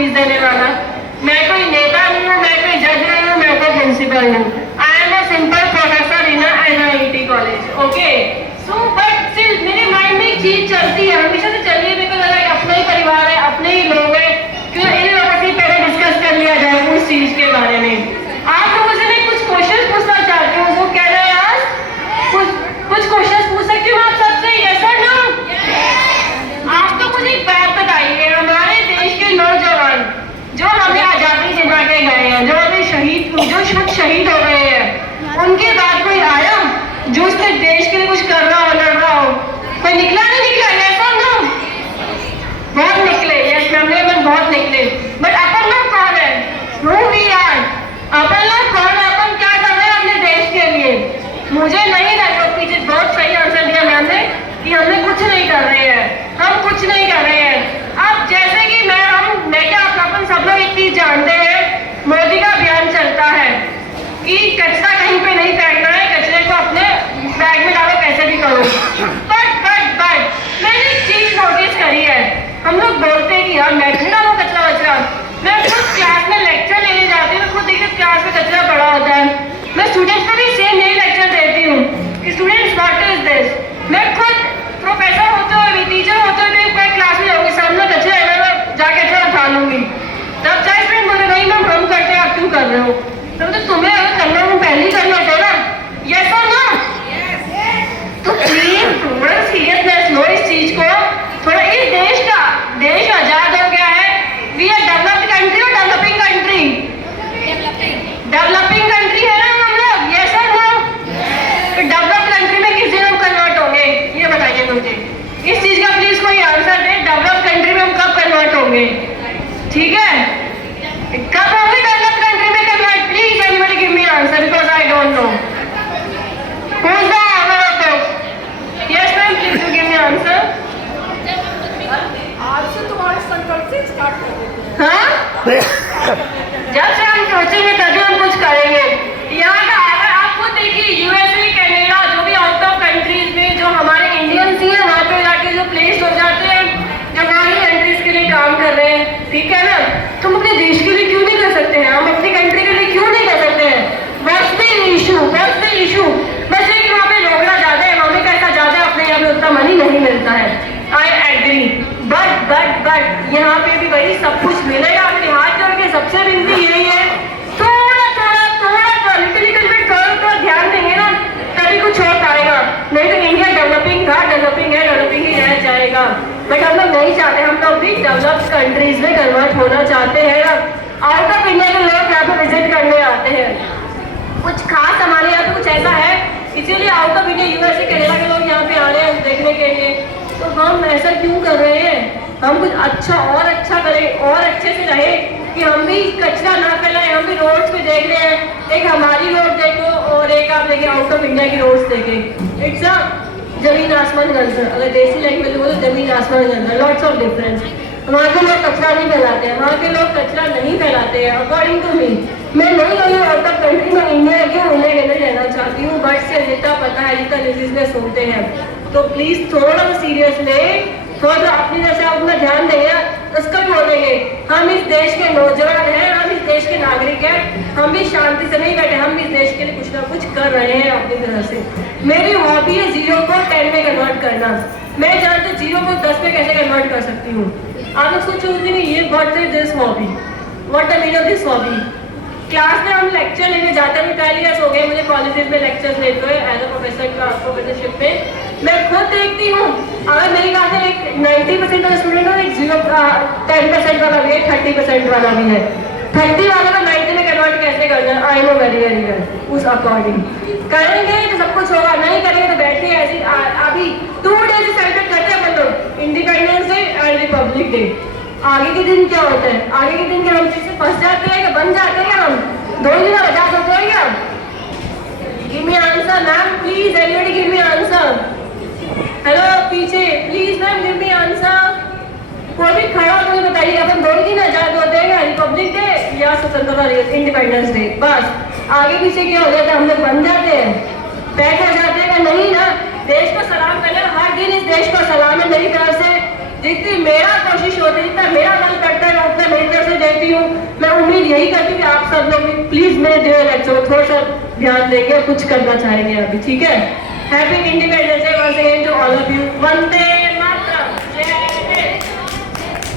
Fees देने वाला। मैं कोई नेता नहीं हूँ, मैं कोई जज नहीं हूँ, मैं कोई प्रिंसिपल नहीं हूँ। I am a simple professor in NIT college. Okay, so but still मेरे माइंड में एक चीज चलती है, हमेशा से चलिए। मेरे को लगा अपना ही परिवार है, अपने ही लोग हैं, क्यों इन लोगों से पहले डिस्कस कर लिया जाए उस चीज के बारे में। आप लोगों से मैं कुछ क्वेश्चन पूछना चाहती हूँ, वो कह रहे हैं यार कुछ क्वेश्चन पूछ सकती हूँ आप सबसे, यस और नो? आप तो मुझे एक बात बताइए, हमारे देश के नौजवान जो हमें आजादी दिला के गए हैं, जो हमें शहीद हो गए हैं, उनके बाद कोई आया जो उसके देश के लिए कुछ कर रहा हो, लड़ रहा हो? कोई निकला नहीं निकला, यस और नो? बहुत निकले, यस मैम, बहुत निकले। बट अपन लोग कौन है? Who we are? अपन लोग कौन है? अपन क्या कर रहे हैं अपने देश के लिए? मुझे नहीं लगा, पीछे बहुत सही आंसर दिया मैम ने कि हमने कुछ नहीं कर रहे हैं, हम कुछ नहीं कर रहे हैं। अब जैसे कि मैं क्या अपन सब लोग एक चीज जानते हैं, मोदी का अभियान चलता है कि कचरा कहीं पे नहीं फेंकना है, कचरे को अपने बैग में डालो, कैसे भी करो। बट मैंने एक चीज नोटिस करी है, हम लोग बोलते हैं कि यार मैं नहीं डालो कचरा। मैं खुद क्लास में लेक्चर लेने जाती हूँ, खुद देखिए क्लास में कचरा पड़ा होता है। मैं स्टूडेंट्स को भी सेम यही लेक्चर देती हूँ कि स्टूडेंट्स व्हाट इज दिस। मैं खुद प्रोफेसर होते हुए भी, टीचर होते हुए भी मैं क्लास में जाऊंगी, सामने कचरा है मैं जाके कचरा उठा लूंगी। तब चाहे फ्रेंड बोले नहीं मैम हम करते हैं, आप क्यों कर रहे हो? तो तुम्हें अगर करना हो पहले ही करना होता है ना, यस और नो? तो प्लीज थोड़ा सीरियसनेस लो इस चीज को, थोड़ा। इस देश आजाद हो गया है। वी आर डेवलप्ड कंट्री और डेवलपिंग कंट्री? डेवलपिंग कंट्री है ना हम लोग, यस और नो? तो डेवलप्ड कंट्री में किस दिन हम कन्वर्ट होंगे, ये बताइए मुझे। इस चीज का प्लीज कोई आंसर दे, डेवलप्ड कंट्री में हम कब कन्वर्ट होंगे? ठीक है, कब होंगे डेवलप्ड कंट्री में convert? Please anybody give me answer because I don't know. Who is the owner of this? Yes ma'am, please give me answer. आज से तुम्हारे संकल्प से स्टार्ट कर देते हैं। हाँ, जब से हम सोचेंगे तभी हम कुछ करेंगे। यहाँ का अगर आप खुद देखिए, यूएसए, कनाडा, जो भी आउट ऑफ कंट्रीज में जो हमारे इंडियंस ही हैं, वहाँ पे जाके जो प्लेस हो जाते हैं, जो बाहरी कंट्रीज के लिए काम कर रहे हैं, ठीक है ना? तुम अपने देश के लिए क्यों नहीं कर सकते हैं? हम अपनी कंट्री के लिए क्यों नहीं कर सकते हैं? What's the issue? बस ये कि वहाँ पे रोकना ज्यादा है, वहाँ पे पैसा ज्यादा है, अपने यहाँ पे उतना मनी नहीं मिलता है। आई एग्री, बट यहाँ पे भी वही सब कुछ मिलेगा। अपने हाथ जोड़ के सबसे विनती यही है, थोड़ा लिटिल बिट थोड़ा ध्यान देंगे ना, तभी कुछ हो पाएगा। नहीं तो इंडिया डेवलपिंग था, डेवलपिंग है, डेवलपिंग ही रह जाएगा। बट हम लोग नहीं चाहते, हम लोग भी डेवलप्ड कंट्रीज में कन्वर्ट होना चाहते हैं। आउट ऑफ इंडिया के लोग यहाँ पे विजिट करने आते हैं, कुछ खास हमारे यहाँ पे कुछ ऐसा है, इसीलिए out of India, USA, Canada के लोग यहाँ पे आ रहे हैं देखने के लिए। तो हम ऐसा क्यों कर रहे हैं? हम कुछ अच्छा करें और अच्छे से रहे, कि हम भी कचरा ना फैलाएं। हम भी रोड्स पे देख रहे हैं, एक हमारी रोड देखो और एक आप देखिए आउट ऑफ इंडिया की रोड्स देखें। इट्स अ जमीन आसमान का अंतर। अगर देसी लैंग्वेज में बोलो जमीन आसमान का अंतर, लॉट्स ऑफ डिफरेंस। वहाँ के लोग कचरा नहीं फैलाते हैं, वहाँ के लोग कचरा नहीं फैलाते हैं अकॉर्डिंग टू मी। मैं नहीं गई हूँ आउट ऑफ कंट्री में, इंडिया के अंदर रहना चाहती हूँ। बट से जितना पता है, जितना न्यूज़ में सुनते हैं, तो प्लीज थोड़ा सीरियस ले, थोड़ा अपनी जैसे अपना ध्यान देंगे, उसका भी बोलेंगे हम इस देश के नौजवान हैं, हम इस देश के नागरिक हैं, हम भी शांति से नहीं बैठे, हम इस देश के लिए कुछ ना कुछ कर रहे हैं अपनी तरह से। मेरी हॉबी है 0 को 10 में कन्वर्ट करना। मैं जानती हूँ 0 को 10 में कैसे कन्वर्ट कर सकती हूँ। आप लोग सोचो ये what is this hobby, what the meaning of this hobby. Class में हम लेक्चर लेने जाते हैं, 12 इयर्स हो गए मुझे कॉलेजेस में लेक्चर्स लेते हुए एज अ प्रोफेसरशिप में। मैं खुद देखती हूँ, अगर मेरी क्लास में 90% वाला स्टूडेंट हो, एक 10% वाला भी है, 30% वाला भी है। 30 वाले को 90 में कन्वर्ट कैसे करना है, आई नो वेरी वेल। उस अकॉर्डिंग करेंगे तो सब कुछ होगा, नहीं करेंगे तो बैठ के ऐसे। अभी 2 डेज सेलिब्रेट करते हैं अपन लोग, independence day and Republic day. आगे के दिन क्या होता है? आगे के दिन क्या हम चीज से फंस जाते हैं, बन जाते हैं हम 2 दिन में बजा सकते हैं क्या? Give me answer ma'am, please everybody give me answer. Hello पीछे, please ma'am give me answer. कोई भी खड़ा हो मुझे बताइए, अपन 2 दिन आजाद होते हैं, रिपब्लिक डे या स्वतंत्रता दिवस, इंडिपेंडेंस डे। बस आगे पीछे क्या हो जाता है, हम लोग बन जाते हैं, बैठ हो जाते हैं। नहीं ना, देश को सलाम करना हर दिन, इस देश को सलाम है मेरी तरफ से। जितनी मेरा कोशिश होती है, जितना मेरा मन करता है, उतना मेरी तरफ से आप सब लोग भी प्लीज मेरे दिए लेक्चर थोड़ा सा ध्यान देंगे और कुछ करना चाहेंगे अभी, ठीक है? Happy independence day once again to all of you. Vande